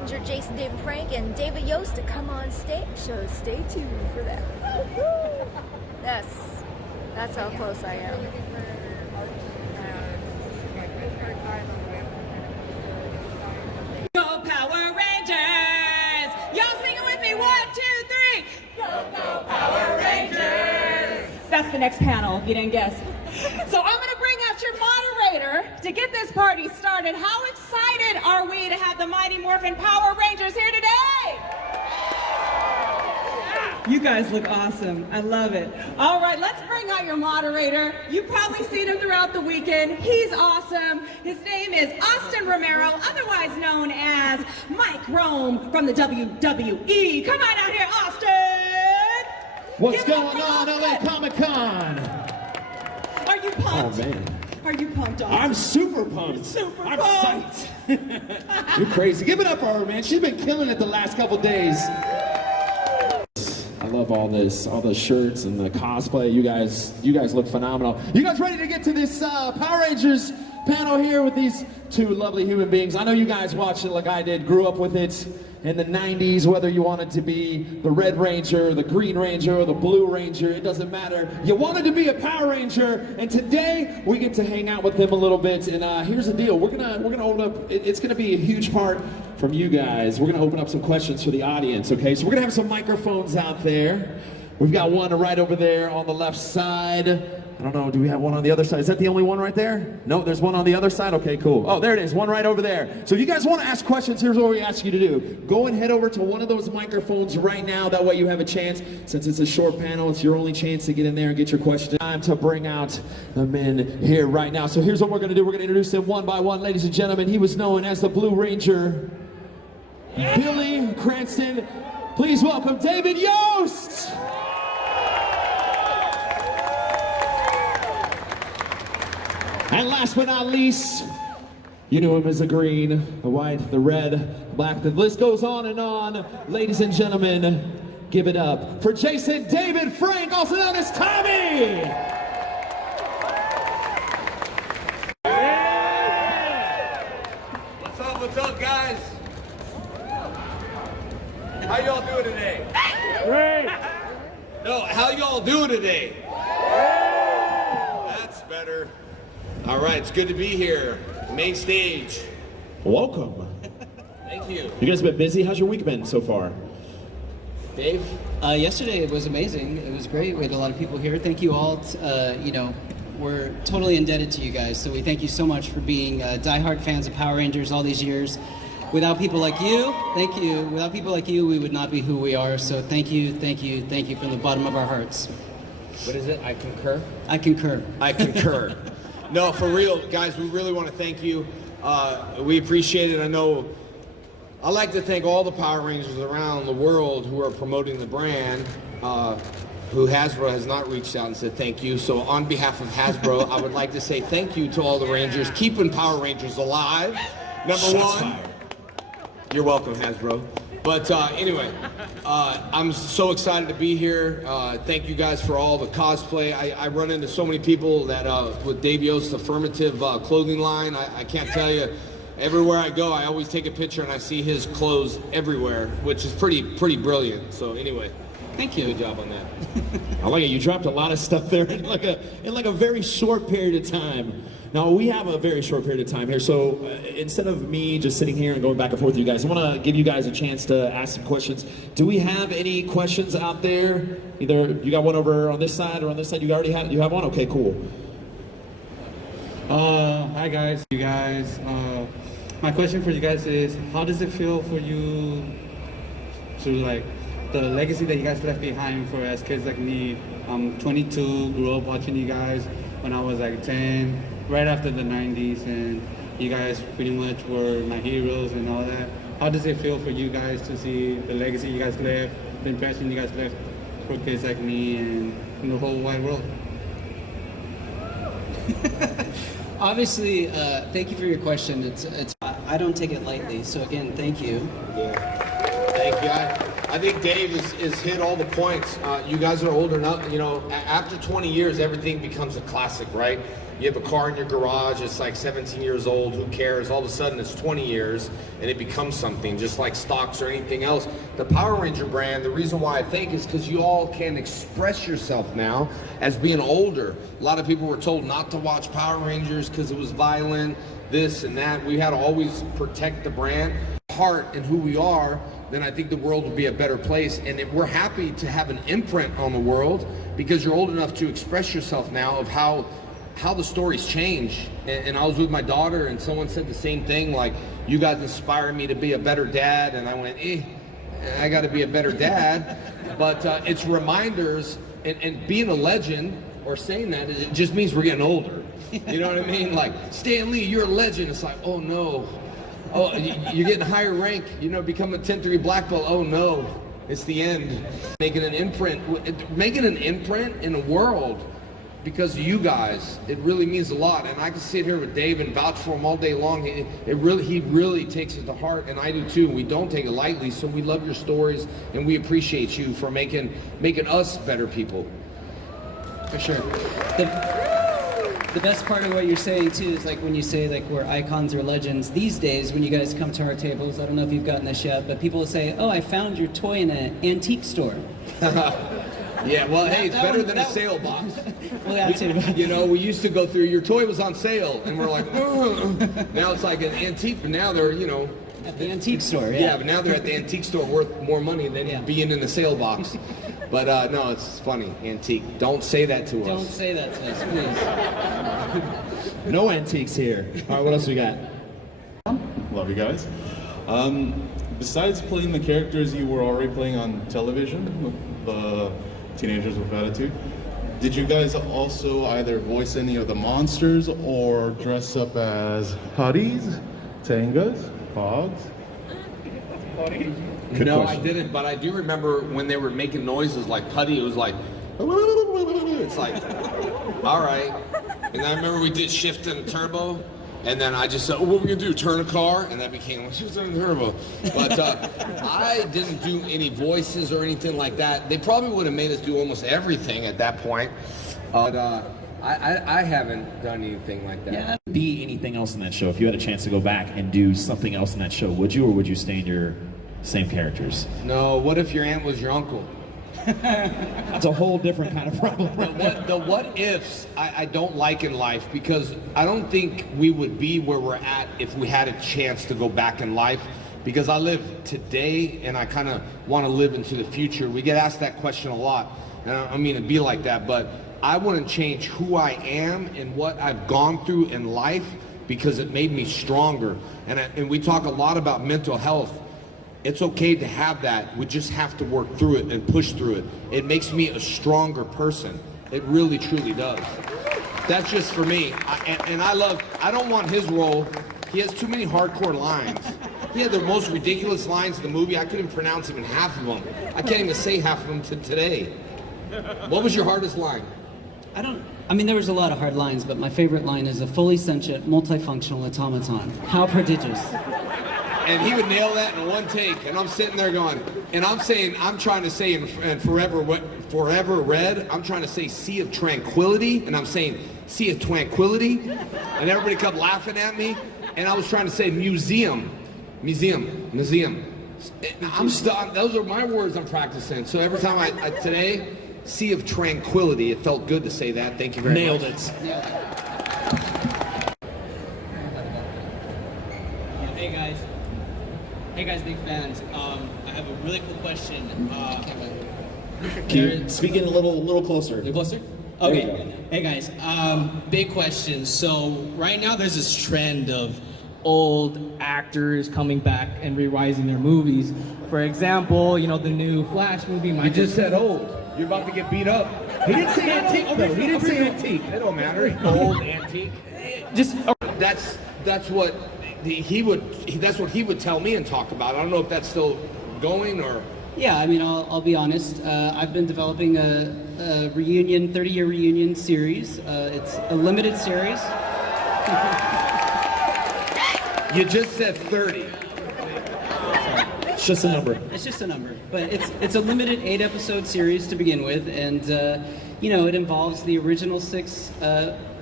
Ranger Jason, David Frank, and David Yost to come on stage, so stay tuned for that. That's how close I am. Go Power Rangers! Y'all sing it with me, 1, 2, 3! Go Power Rangers! That's the next panel, if you didn't guess. So I'm gonna bring out your moderator to get this party started. How excited are we to have the Mighty Morphin Power Rangers here today? You guys look awesome. I love it. All right, let's bring out your moderator. You've probably seen him throughout the weekend. He's awesome. His name is Austin Romero, otherwise known as Mike Rome from the WWE. Come on out here, Austin! What's going on, LA Comic-Con? Are you pumped? Oh, man. Are you pumped, Austin? I'm super pumped. Super I'm pumped. psyched. You're crazy. Give it up for her, man. She's been killing it the last couple days. I love all this, all the shirts and the cosplay. You guys look phenomenal. You guys ready to get to this Power Rangers panel here with these two lovely human beings? I know you guys watched it like I did, grew up with it in the 90s, whether you wanted to be the Red Ranger, the Green Ranger, or the Blue Ranger, it doesn't matter. You wanted to be a Power Ranger, and today we get to hang out with them a little bit. And here's the deal: we're gonna open up. It's gonna be a huge part from you guys. We're gonna open up some questions for the audience. Okay, so we're gonna have some microphones out there. We've got one right over there on the left side. I don't know, do we have one on the other side? Is that the only one right there? No, there's one on the other side? Okay, cool. Oh, there it is, one right over there. So if you guys want to ask questions, here's what we ask you to do. Go and head over to one of those microphones right now. That way you have a chance. Since it's a short panel, it's your only chance to get in there and get your question. Time to bring out the men here right now. So here's what we're going to do. We're going to introduce them one by one. Ladies and gentlemen, he was known as the Blue Ranger, Billy Cranston. Please welcome David Yost. And last but not least, you knew him as the green, the white, the red, black, the list goes on and on. Ladies and gentlemen, give it up for Jason David Frank, also known as Tommy! What's up, guys? How y'all doing today? Great! No, how y'all doing today? That's better. All right, it's good to be here. Main stage. Welcome. Thank you. You guys been busy? How's your week been so far? Dave? Yesterday it was amazing. It was great. We had a lot of people here. Thank you all. You know, we're totally indebted to you guys. So we thank you so much for being diehard fans of Power Rangers all these years. Without people like you, thank you. Without people like you, we would not be who we are. So thank you, thank you, thank you from the bottom of our hearts. What is it? I concur? I concur. I concur. No, for real, guys, we really want to thank you. We appreciate it. I know I'd like to thank all the Power Rangers around the world who are promoting the brand, who Hasbro has not reached out and said thank you. So on behalf of Hasbro, I would like to say thank you to all the Rangers, keeping Power Rangers alive. Number one. You're welcome, Hasbro. But anyway, I'm so excited to be here. Thank you guys for all the cosplay. I run into so many people that with Dave Yost's affirmative clothing line, I can't tell you. Everywhere I go, I always take a picture and I see his clothes everywhere, which is pretty brilliant. So anyway, Thank you. good job on that. I like it. You dropped a lot of stuff there in like a very short period of time. Now, we have a very short period of time here, so instead of me just sitting here and going back and forth with you guys, I want to give you guys a chance to ask some questions. Do we have any questions out there? Either you got one over on this side or on this side. You have one? Okay, cool. Hi guys. You guys. My question for you guys is, how does it feel for you to like the legacy that you guys left behind for as kids like me? I'm 22, grew up watching you guys when I was like 10, right after the 90s, and you guys pretty much were my heroes and all that. How does it feel for you guys to see the legacy you guys left, the impression you guys left for kids like me and in the whole wide world? Obviously, thank you for your question. I don't take it lightly. So again, thank you. Yeah. Thank you. I think Dave is hit all the points. You guys are older enough, you know, after 20 years, everything becomes a classic, right? You have a car in your garage, it's like 17 years old, who cares? All of a sudden it's 20 years and it becomes something, just like stocks or anything else. The Power Ranger brand, the reason why I think is because you all can express yourself now as being older. A lot of people were told not to watch Power Rangers because it was violent, this and that. We had to always protect the brand. Heart and who we are, then I think the world will be a better place. And we're happy to have an imprint on the world because you're old enough to express yourself now of how the stories change. And I was with my daughter and someone said the same thing, like, you guys inspire me to be a better dad. And I went, I got to be a better dad. But it's reminders, and being a legend or saying that, it just means we're getting older. You know what I mean? Like, Stan Lee, you're a legend. It's like, oh no. Oh, you're getting higher rank, you know, become a 10-3 black belt. Oh no, it's the end. Making an imprint in the world because of you guys, it really means a lot. And I can sit here with Dave and vouch for him all day long. He really takes it to heart, and I do too. We don't take it lightly, so we love your stories and we appreciate you for making us better people. For sure. The best part of what you're saying too is like when you say like we're icons or legends. These days when you guys come to our tables, I don't know if you've gotten this yet, but people will say, oh, I found your toy in an antique store. Yeah, well, hey, it's better than a sale box. Well, that's it. You know, we used to go through, your toy was on sale, and we're like, now it's like an antique, but now they're, you know. At the antique store, yeah. Yeah, but now they're at the antique store worth more money than being in the sale box. But no, it's funny, antique. Don't say that to us. Don't say that to us, please. No antiques here. All right, what else we got? Love you guys. Besides playing the characters you were already playing on television, the Teenagers with Attitude, did you guys also either voice any of the monsters or dress up as putties, tangas, hogs? No, I didn't, but I do remember when they were making noises like putty, it was like, it's like, all right. And I remember we did shift and turbo, and then I just said, oh, what are we gonna do, turn a car? And that became shift and turbo. But I didn't do any voices or anything like that. They probably would have made us do almost everything at that point. But I haven't done anything like that. Yeah. Be anything else in that show. If you had a chance to go back and do something else in that show, would you, or would you stay in your same characters? No, what if your aunt was your uncle? That's a whole different kind of problem. The what ifs I don't like in life, because I don't think we would be where we're at if we had a chance to go back in life, because I live today and I kind of want to live into the future. We get asked that question a lot, and I don't mean to be like that, but I wouldn't change who I am and what I've gone through in life because it made me stronger. And we talk a lot about mental health. It's okay to have that. We just have to work through it and push through it. It makes me a stronger person. It really, truly does. That's just for me. I don't want his role. He has too many hardcore lines. He had the most ridiculous lines in the movie. I couldn't pronounce even half of them. I can't even say half of them today. What was your hardest line? I mean, there was a lot of hard lines, but my favorite line is a fully sentient, multifunctional automaton. How prodigious. And he would nail that in one take, and I'm sitting there going, and I'm trying to say in Forever Red, I'm trying to say Sea of Tranquility, and I'm saying Sea of Tranquility, and everybody kept laughing at me, and I was trying to say museum. I'm stuck, those are my words I'm practicing, so every time today, Sea of Tranquility, it felt good to say that, thank you very much. Nailed it. Hey guys, big fans. I have a really cool question. Can you speak in a little closer? A little closer? Okay. Hey guys, big question. So right now there's this trend of old actors coming back and revising their movies. For example, you know, the new Flash movie. You just said old. You're about to get beat up. He didn't say antique though. He didn't say antique. It don't matter. Old, antique. Just that's what he would tell me and talk about. I don't know if that's still going or. Yeah, I mean, I'll be honest. I've been developing a reunion, 30-year reunion series. It's a limited series. You just said 30. It's just a number. It's just a number, but it's a limited 8-episode series to begin with, and you know, it involves the original 6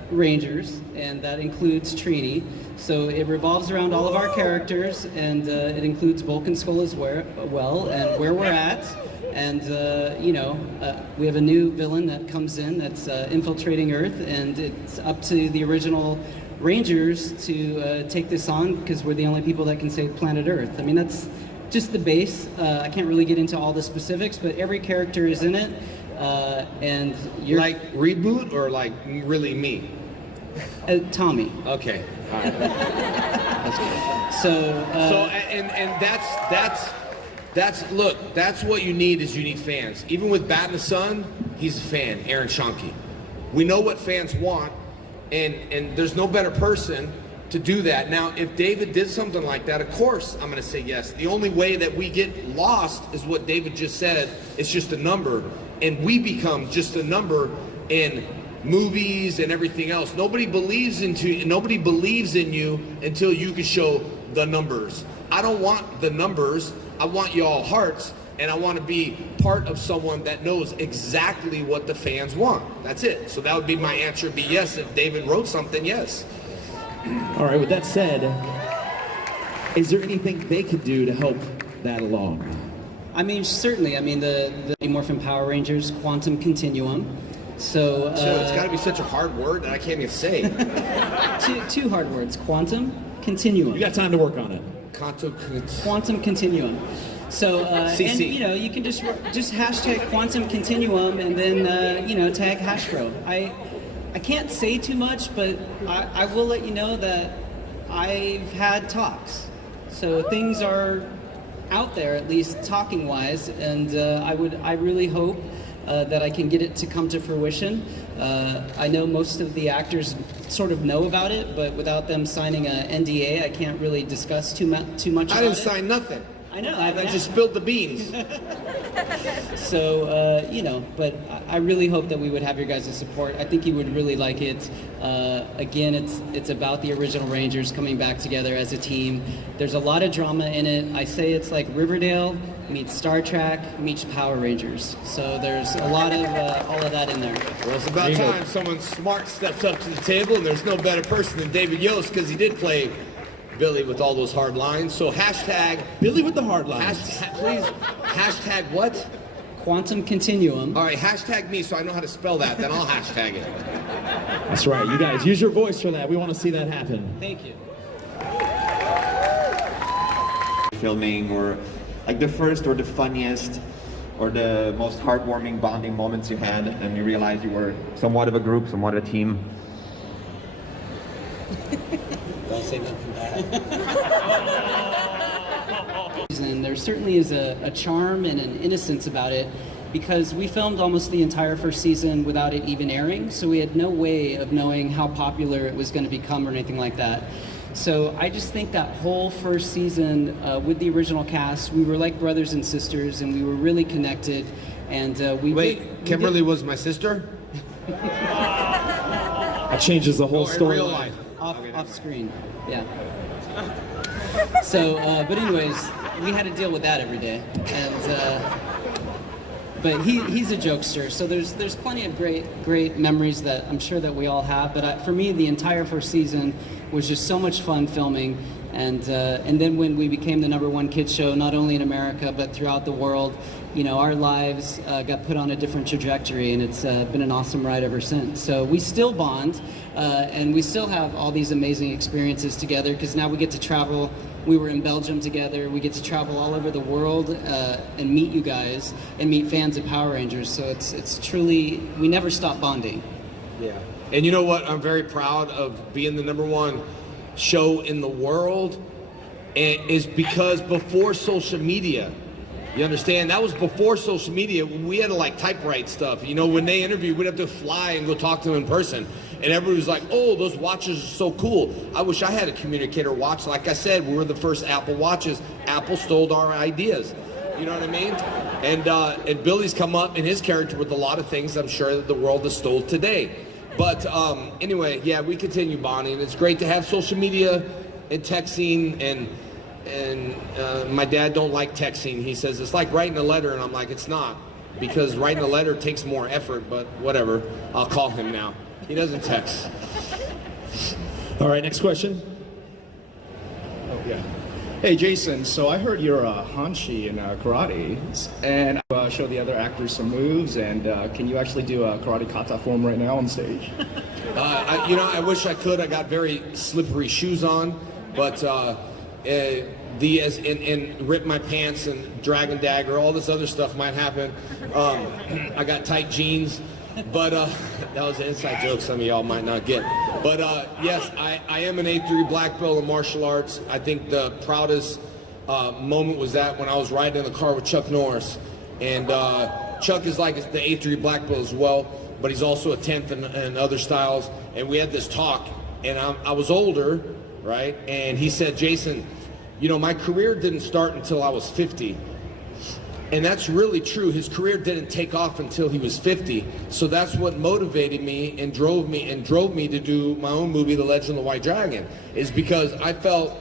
Rangers, and that includes Trini. So it revolves around all of our characters, and it includes Bulk and Skull as well, and where we're at. And you know, we have a new villain that comes in that's infiltrating Earth, and it's up to the original Rangers to take this on, because we're the only people that can save planet Earth. I mean, that's just the base. I can't really get into all the specifics, but every character is in it, and you're Like reboot or like really me? Tommy. Okay. All right. So And that's look, that's what you need is you need fans. Even with Bat in the Sun, he's a fan, Aaron Schonke. We know what fans want, and there's no better person to do that. Now, if David did something like that, of course I'm gonna say yes. The only way that we get lost is what David just said. It's just a number, and we become just a number in movies and everything else. Nobody believes in you until you can show the numbers. I don't want the numbers. I want y'all hearts, and I want to be part of someone that knows exactly what the fans want. That's it. So that would be my answer, would be yes. If David wrote something, yes. All right, with that said, is there anything they could do to help that along? I mean, certainly. I mean, the Morphin Power Rangers Quantum Continuum. So it's got to be such a hard word that I can't even say. two hard words: Quantum Continuum. You got time to work on it. Quantum Continuum. So CC. and you know, you can just hashtag Quantum Continuum and then you know, tag Hashbro. I can't say too much, but I will let you know that I've had talks. So things are out there, at least talking wise, and I really hope that I can get it to come to fruition. I know most of the actors sort of know about it, but without them signing a NDA, I can't really discuss too much about it. I didn't sign nothing. I know. I just spilled the beans. So, you know, but I really hope that we would have your guys' support. I think you would really like it. Again, it's about the original Rangers coming back together as a team. There's a lot of drama in it. I say it's like Riverdale meets Star Trek meets Power Rangers. So there's a lot of all of that in there. Well, it's about time someone smart steps up to the table, and there's no better person than David Yost, because he did play Billy with all those hard lines. So hashtag Billy with the hard lines. Please, hashtag what? Quantum Continuum. All right, hashtag me so I know how to spell that, then I'll hashtag it. That's right. You guys, use your voice for that. We want to see that happen. Thank you. Filming, or like the first or the funniest or the most heartwarming bonding moments you had, and you realized you were somewhat of a group, somewhat of a team? Don't say nothing bad. And there certainly is a charm and an innocence about it, because we filmed almost the entire first season without it even airing, so we had no way of knowing how popular it was going to become or anything like that. So I just think that whole first season with the original cast, we were like brothers and sisters, and we were really connected. And Kimberly was my sister? That changes the whole story. In real life. Off screen, yeah. So, but anyways, we had to deal with that every day, and but he's a jokester, so there's plenty of great memories that I'm sure that we all have. But for me, the entire first season was just so much fun filming, and then when we became the #1 kids show, not only in America but throughout the world, you know, our lives got put on a different trajectory, and it's been an awesome ride ever since. So we still bond, and we still have all these amazing experiences together, because now we get to travel. We were in Belgium together. We get to travel all over the world and meet you guys and meet fans of Power Rangers. So it's truly, we never stop bonding. Yeah. And you know what? I'm very proud of being the #1 show in the world, and is because before social media, you understand? That was before social media. We had to like typewrite stuff. You know, when they interviewed, we'd have to fly and go talk to them in person. And everybody was like, oh, those watches are so cool. I wish I had a communicator watch. Like I said, we were the first Apple watches. Apple stole our ideas. You know what I mean? And Billy's come up in his character with a lot of things I'm sure that the world has stole today. But anyway, yeah, we continue bonding. It's great to have social media and texting, and my dad don't like texting. He says it's like writing a letter, and I'm like, it's not, because writing a letter takes more effort, but whatever. I'll call him now. He doesn't text. All right, next question. Oh, yeah. Hey, Jason, so I heard you're a Hanshi in karate, and show the other actors some moves, and can you actually do a karate kata form right now on stage? I wish I could. I got very slippery shoes on, but and rip my pants and dragon dagger, all this other stuff might happen. I got tight jeans, but that was an inside joke some of y'all might not get. But yes, I am an A3 black belt in martial arts. I think the proudest moment was that when I was riding in the car with Chuck Norris, and Chuck is like the A3 black belt as well, but he's also a 10th in other styles. And we had this talk, and I was older, right? And he said, Jason, my career didn't start until I was 50. And that's really true. His career didn't take off until he was 50. So that's what motivated me and drove me to do my own movie, The Legend of the White Dragon, is because I felt,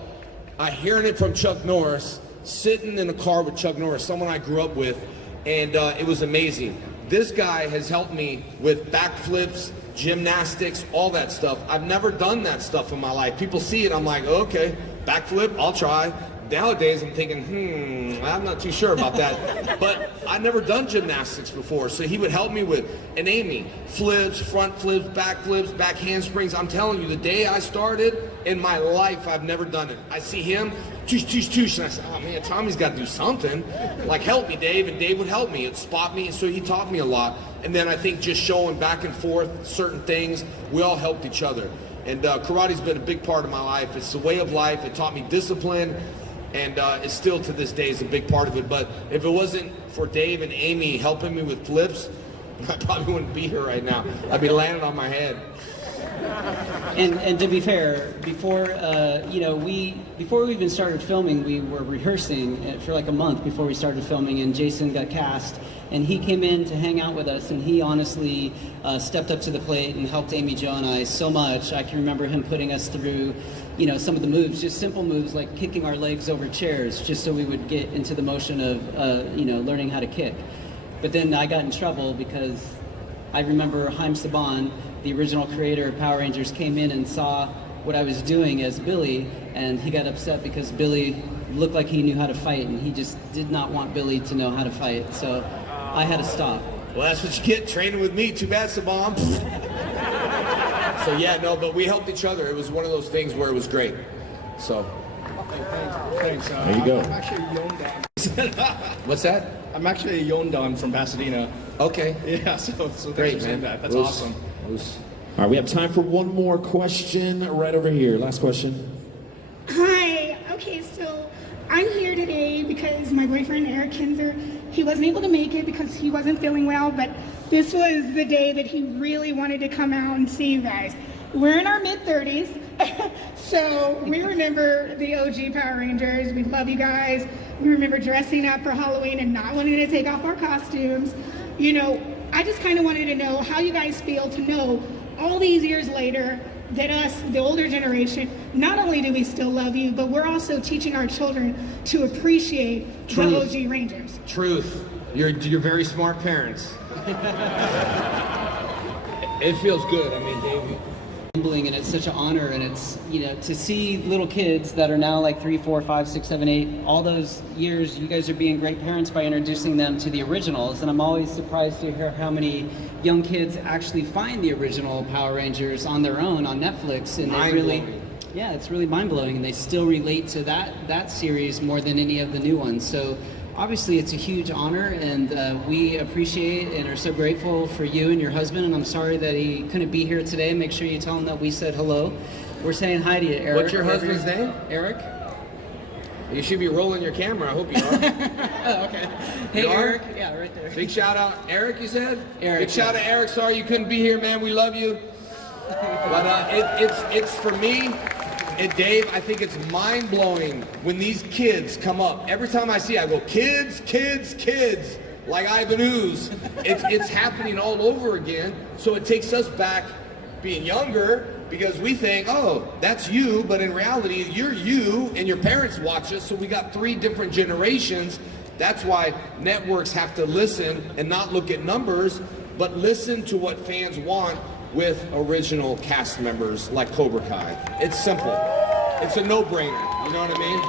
hearing it from Chuck Norris, sitting in a car with Chuck Norris, someone I grew up with, and it was amazing. This guy has helped me with backflips, gymnastics, all that stuff. I've never done that stuff in my life. People see it, I'm like, okay, backflip, I'll try. Nowadays, I'm thinking, I'm not too sure about that. But I've never done gymnastics before, so he would help me with, and Amy, flips, front flips, back handsprings. I'm telling you, the day I started, in my life, I've never done it. I see him, toosh, and I said, oh man, Tommy's got to do something. Like, help me, Dave, and Dave would help me. It'd spot me, so he taught me a lot. And then I think just showing back and forth certain things, we all helped each other. And karate's been a big part of my life. It's a way of life. It taught me discipline. And it's still to this day is a big part of it. But if it wasn't for Dave and Amy helping me with flips, I probably wouldn't be here right now. I'd be landing on my head. And to be fair, before we even started filming, we were rehearsing for like a month before we started filming, and Jason got cast, and he came in to hang out with us, and he honestly stepped up to the plate and helped Amy Jo and I so much. I can remember him putting us through some of the moves, just simple moves like kicking our legs over chairs, just so we would get into the motion of learning how to kick. But then I got in trouble because I remember Haim Saban, the original creator of Power Rangers, came in and saw what I was doing as Billy, and he got upset because Billy looked like he knew how to fight, and he just did not want Billy to know how to fight, so I had to stop. Well, that's what you get training with me. Too bad, Saban. So yeah, no, but we helped each other. It was one of those things where it was great. So. Thanks. There you go. I'm actually a yondan. What's that? I'm actually a yondan from Pasadena. Okay. Yeah, so thanks great, for saying man. that. That's awesome. All right, we have time for one more question right over here. Last question. Hi. Okay, so I'm here today because my boyfriend, Eric Kinzer, he wasn't able to make it because he wasn't feeling well, but this was the day that he really wanted to come out and see you guys. We're in our mid-30s, so we remember the OG Power Rangers. We love you guys. We remember dressing up for Halloween and not wanting to take off our costumes. I just kind of wanted to know how you guys feel to know all these years later that us, the older generation, not only do we still love you, but we're also teaching our children to appreciate the OG Rangers. Truth. You're very smart parents. It feels good. I mean, Dave. Humbling, and it's such an honor, and it's to see little kids that are now like 3, 4, 5, 6, 7, 8, all those years you guys are being great parents by introducing them to the originals, and I'm always surprised to hear how many young kids actually find the original Power Rangers on their own on Netflix, and they really, yeah, it's really mind-blowing, and they still relate to that series more than any of the new ones. So obviously it's a huge honor, and we appreciate and are so grateful for you and your husband, and I'm sorry that he couldn't be here today. Make sure you tell him that we said hello. We're saying hi to you, Eric. What's your husband's name? Eric. You should be rolling your camera. I hope you are. Oh, okay. Hey, Eric. Yeah, right there. Big shout out. Eric, you said? Eric. Big shout out, Eric. Sorry you couldn't be here, man. We love you. But it's for me and Dave, I think it's mind-blowing when these kids come up. Every time I see, I go, kids, kids, kids, like Ivan Ooze. It's happening all over again. So it takes us back, being younger, because we think, oh, that's you, but in reality, you're you, and your parents watch us, so we got 3 different generations. That's why networks have to listen and not look at numbers, but listen to what fans want with original cast members like Cobra Kai. It's simple. It's a no-brainer, you know what I mean?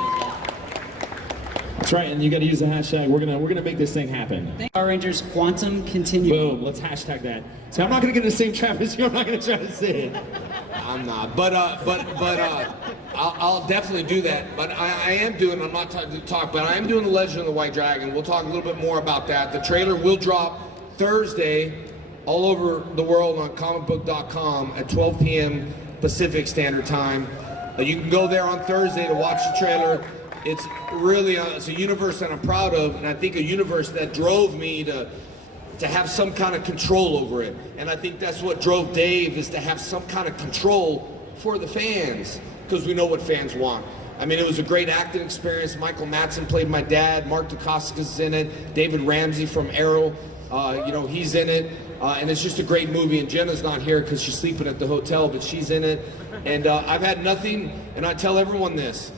That's right, and you got to use the hashtag. We're gonna make this thing happen. Power Rangers Quantum Continuum. Boom. Let's hashtag that. So I'm not gonna get in the same trap as you. I'm not gonna try to say it. I'm not, but I'll definitely do that. But I am doing. I'm not to talk, but I am doing the Legend of the White Dragon. We'll talk a little bit more about that. The trailer will drop Thursday, all over the world on comicbook.com at 12 p.m. Pacific Standard Time. You can go there on Thursday to watch the trailer. It's really it's a universe that I'm proud of, and I think a universe that drove me to have some kind of control over it. And I think that's what drove Dave, is to have some kind of control for the fans, because we know what fans want. I mean, it was a great acting experience. Michael Madsen played my dad. Mark Dacascos is in it. David Ramsey from Arrow, he's in it. And it's just a great movie. And Jenna's not here because she's sleeping at the hotel, but she's in it. And I've had nothing, and I tell everyone this,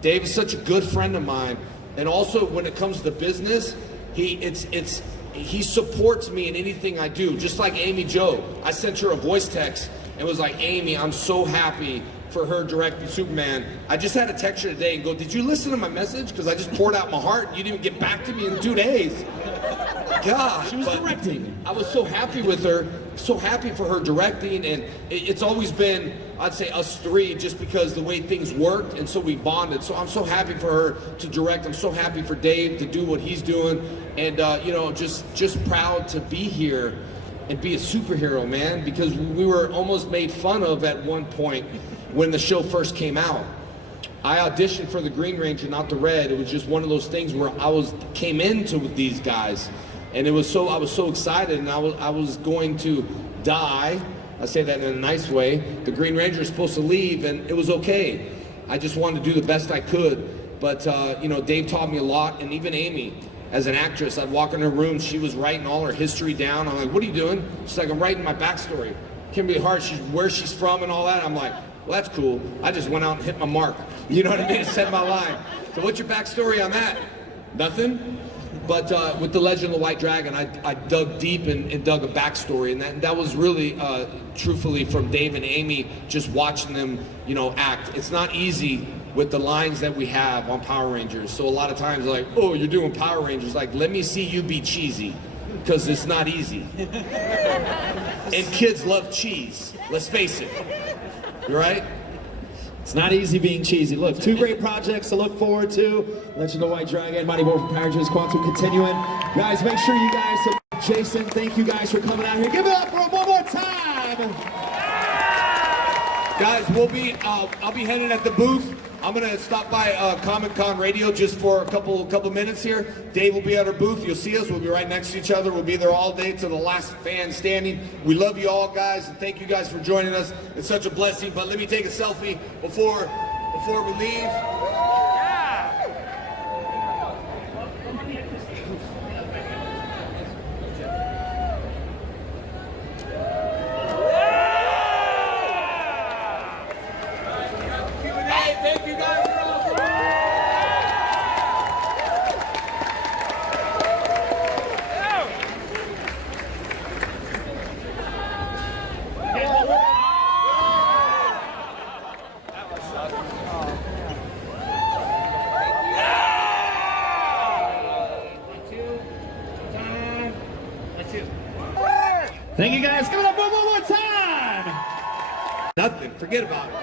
Dave is such a good friend of mine, and also when it comes to business, he supports me in anything I do. Just like Amy Jo, I sent her a voice text and was like, Amy, I'm so happy for her directing Superman. I just had to text her today and go, did you listen to my message? Because I just poured out my heart and you didn't even get back to me in 2 days. God, she was directing. I was so happy with her, so happy for her directing, and it's always been, I'd say, us 3, just because the way things worked, and so we bonded. So I'm so happy for her to direct. I'm so happy for Dave to do what he's doing, and just proud to be here and be a superhero, man, because we were almost made fun of at one point when the show first came out. I auditioned for the Green Ranger, not the Red. It was just one of those things where came into with these guys, and I was so excited, and I was going to die. I say that in a nice way. The Green Ranger is supposed to leave, and it was okay. I just wanted to do the best I could. But Dave taught me a lot, and even Amy, as an actress, I'd walk in her room, she was writing all her history down. I'm like, what are you doing? She's like, I'm writing my backstory. Kimberly Hart, where she's from and all that. I'm like, well, that's cool. I just went out and hit my mark. You know what I mean? Said my line. So what's your backstory on that? Nothing. But with the Legend of the White Dragon, I dug deep and dug a backstory, and that was really, truthfully, from Dave and Amy, just watching them, act. It's not easy with the lines that we have on Power Rangers. So a lot of times, like, oh, you're doing Power Rangers. Like, let me see you be cheesy, because it's not easy. And kids love cheese. Let's face it. Right? It's not easy being cheesy. Look, 2 great projects to look forward to. Legend of the White Dragon, Mighty Morphin Power Rangers, Quantum Continuum. Guys, make sure you guys, Jason, thank you guys for coming out here. Give it up for him one more time. Guys, I'll be heading at the booth. I'm gonna stop by Comic Con Radio just for a couple minutes here. Dave will be at our booth. You'll see us. We'll be right next to each other. We'll be there all day to the last fan standing. We love you all, guys, and thank you guys for joining us. It's such a blessing. But let me take a selfie before we leave. Thank you guys. Thank you guys. Give it up one more time. Nothing. Forget about it.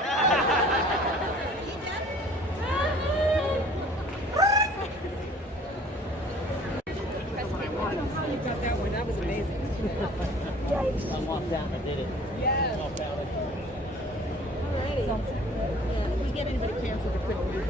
If you get anybody canceled, quickly.